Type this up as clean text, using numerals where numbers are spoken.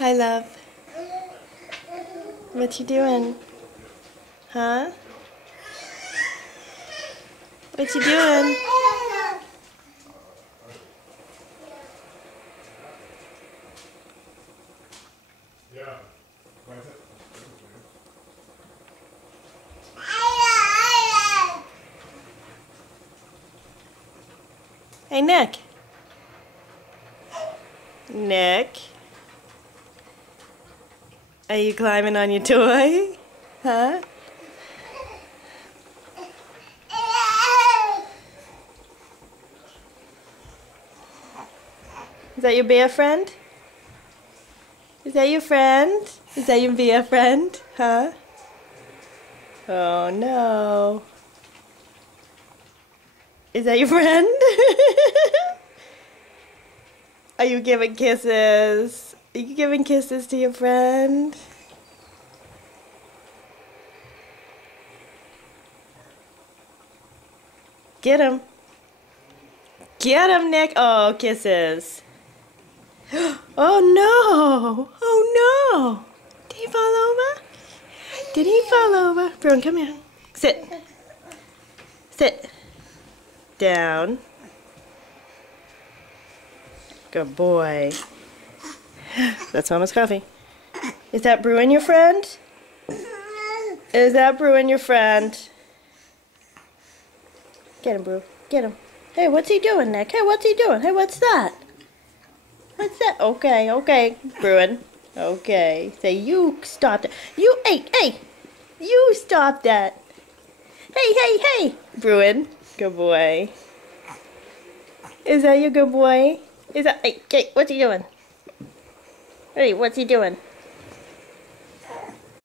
Hi, love. What you doing? Huh? What you doing? Hey, Nick. Nick. Are you climbing on your toy? Huh? Is that your bear friend? Is that your friend? Is that your bear friend? Huh? Oh no. Is that your friend? Are you giving kisses? Are you giving kisses to your friend? Get him. Get him, Nick. Oh, kisses. Oh no. Oh no. Did he fall over? Did he fall over? Bruin, come here. Sit. Sit. Down. Good boy. That's Mama's coffee. Is that Bruin your friend? Is that Bruin your friend? Get him, Brew. Get him. Hey, what's he doing, Nick? Hey, what's he doing? Hey, what's that? What's that? Okay, okay, Bruin. Okay. Say, you stop that. You, hey! You stop that. Hey! Bruin. Good boy. Is that your good boy? Is that, hey, what's he doing? Hey, what's he doing?